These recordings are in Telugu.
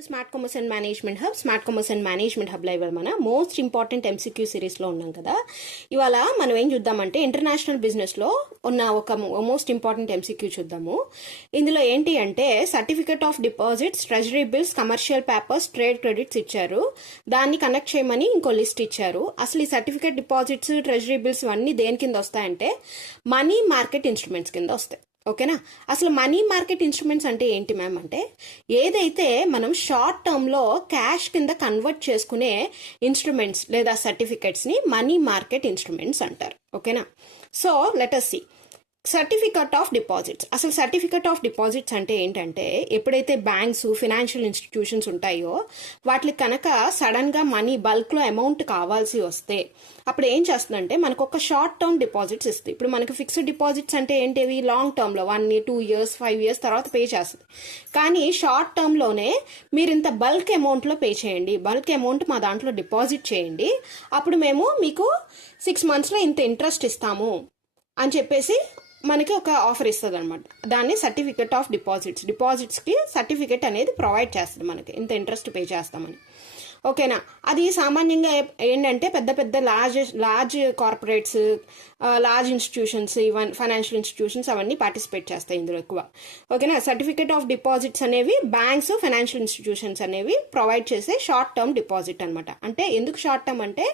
Smart commerce and management hub లో ఇవాళ మన మోస్ట్ ఇంపార్టెంట్ ఎంసీక్యూ సిరీస్ లో ఉన్నాం కదా. ఇవాళ మనం ఏం చూద్దామంటే ఇంటర్నేషనల్ బిజినెస్ లో ఉన్న ఒక మోస్ట్ ఇంపార్టెంట్ ఎంసీక్యూ చూద్దాము. ఇందులో ఏంటి అంటే certificate of deposits, treasury bills, commercial papers, trade credits ఇచ్చారు. దాన్ని కనెక్ట్ చేయమని ఇంకో లిస్ట్ ఇచ్చారు. అసలు ఈ సర్టిఫికేట్ డిపాజిట్స్, ట్రెజరీ బిల్స్ ఇవన్నీ దేని కింద వస్తాయంటే మనీ మార్కెట్ ఇన్స్ట్రుమెంట్స్ కింద వస్తాయి. ఓకేనా. అసలు మనీ మార్కెట్ ఇన్స్ట్రుమెంట్స్ అంటే ఏంటి మ్యామ్ అంటే ఏదైతే మనం షార్ట్ టర్మ్లో క్యాష్ కింద కన్వర్ట్ చేసుకునే ఇన్స్ట్రుమెంట్స్ లేదా సర్టిఫికెట్స్ని మనీ మార్కెట్ ఇన్స్ట్రుమెంట్స్ అంటారు. ఓకేనా. So let us see certificate of deposits. అసలు సర్టిఫికెట్ ఆఫ్ డిపాజిట్స్ అంటే ఏంటంటే ఎప్పుడైతే బ్యాంక్స్, ఫినాన్షియల్ ఇన్స్టిట్యూషన్స్ ఉంటాయో వాటికి కనుక సడన్గా మనీ బల్క్లో అమౌంట్ కావాల్సి వస్తే అప్పుడు ఏం చేస్తుందంటే మనకు ఒక షార్ట్ టర్మ్ డిపాజిట్స్ ఇస్తుంది. ఇప్పుడు మనకి ఫిక్స్డ్ డిపాజిట్స్ అంటే ఏంటివి, లాంగ్ టర్మ్లో 1 year, 2 years, 5 years తర్వాత పే చేస్తుంది. కానీ షార్ట్ టర్మ్లోనే మీరు ఇంత బల్క్ అమౌంట్లో పే చేయండి, బల్క్ అమౌంట్ మా దాంట్లో డిపాజిట్ చేయండి, అప్పుడు మేము మీకు 6 monthsలో ఇంత ఇంట్రెస్ట్ ఇస్తాము అని చెప్పేసి మనకి ఒక ఆఫర్ ఇస్తుంది అనమాట. దాన్ని సర్టిఫికెట్ ఆఫ్ డిపాజిట్స్కి సర్టిఫికెట్ అనేది ప్రొవైడ్ చేస్తుంది మనకి, ఇంత ఇంట్రెస్ట్ పే చేస్తామని. ఓకేనా. అది సామాన్యంగా ఏంటంటే పెద్ద పెద్ద large corporates, large institutions, even financial institutions అవన్నీ పార్టిసిపేట్ చేస్తాయి ఇందులో ఎక్కువ. ఓకేనా. సర్టిఫికేట్ ఆఫ్ డిపాజిట్స్ అనేవి బ్యాంక్స్, ఫైనాన్షియల్ ఇన్స్టిట్యూషన్స్ అనేవి ప్రొవైడ్ చేసే షార్ట్ టర్మ్ డిపాజిట్ అనమాట. అంటే ఎందుకు షార్ట్ టర్మ్ అంటే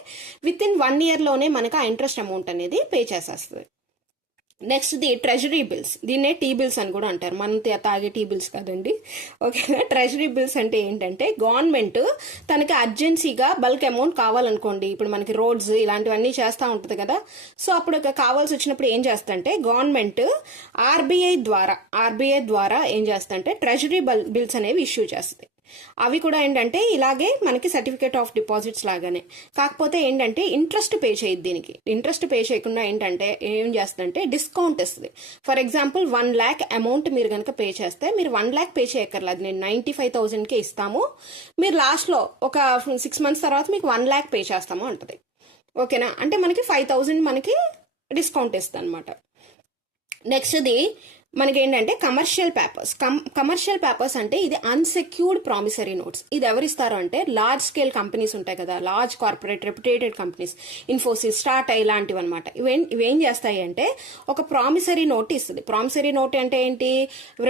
విత్ ఇన్ 1 yearలోనే మనకు ఆ ఇంట్రెస్ట్ అమౌంట్ అనేది పే చేసేస్తుంది. Next the treasury bills. దీన్నే టీ బిల్స్ అని కూడా అంటారు. మనం తాగే టీ బిల్స్ కదండి. ఓకేనా. ట్రెజరీ బిల్స్ అంటే ఏంటంటే గవర్నమెంట్ తనకి అర్జెన్సీగా బల్క్ అమౌంట్ కావాలనుకోండి, ఇప్పుడు మనకి రోడ్స్ ఇలాంటివన్నీ చేస్తూ ఉంటుంది కదా. సో అప్పుడు కావాల్సి వచ్చినప్పుడు ఏం చేస్తుందంటే గవర్నమెంట్ ఆర్బీఐ ద్వారా ఏం చేస్తుందంటే ట్రెజరీ బిల్స్ అనేవి ఇష్యూ చేస్తుంది. అవి కూడా ఏంటంటే ఇలాగే మనకి సర్టిఫికేట్ ఆఫ్ డిపాజిట్స్ లాగానే, కాకపోతే ఏంటంటే ఇంట్రెస్ట్ పే చేయదు. దీనికి ఇంట్రెస్ట్ పే చేయకుండా ఏంటంటే ఏం చేస్తుందంటే డిస్కౌంట్ ఇస్తుంది. ఫర్ ఎగ్జాంపుల్ 1 lakh అమౌంట్ మీరు కనుక పే చేస్తే మీరు 1 lakh పే చేయక్కర్లేదు, నేను 95,000కే ఇస్తాము, మీరు లాస్ట్లో ఒక 6 months తర్వాత మీకు 1 lakh పే చేస్తాము అంటది. ఓకేనా. అంటే మనకి 5,000 మనకి డిస్కౌంట్ ఇస్తుంది అనమాట. నెక్స్ట్ది మనకి ఏంటంటే కమర్షియల్ పేపర్స్ అంటే ఇది అన్సెక్యూర్డ్ ప్రామిసరీ నోట్స్. ఇది ఎవరిస్తారు అంటే లార్జ్ స్కేల్ కంపెనీస్ ఉంటాయి కదా, large corporate reputed companies, Infosys, Tata ఇలాంటివి అనమాట. ఇవేం చేస్తాయి అంటే ఒక ప్రామిసరీ నోట్ ఇస్తుంది. ప్రామిసరీ నోట్ అంటే ఏంటి,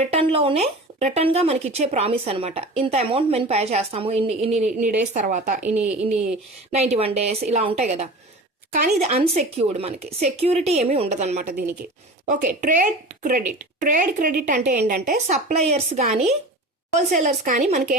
రిటర్న్ గా మనకి ఇచ్చే ప్రామిస్ అనమాట. ఇంత అమౌంట్ మేము పే చేస్తాము ఇన్ని డేస్ తర్వాత, ఇన్ని 91 days ఇలా ఉంటాయి కదా. కానీ ఇది అన్సెక్యూర్డ్, మనకి సెక్యూరిటీ ఏమీ ఉండదు అనమాట దీనికి. ఓకే. ట్రేడ్ క్రెడిట్ అంటే ఏంటంటే సప్లయర్స్ కానీ హోల్సేలర్స్ కానీ మనకి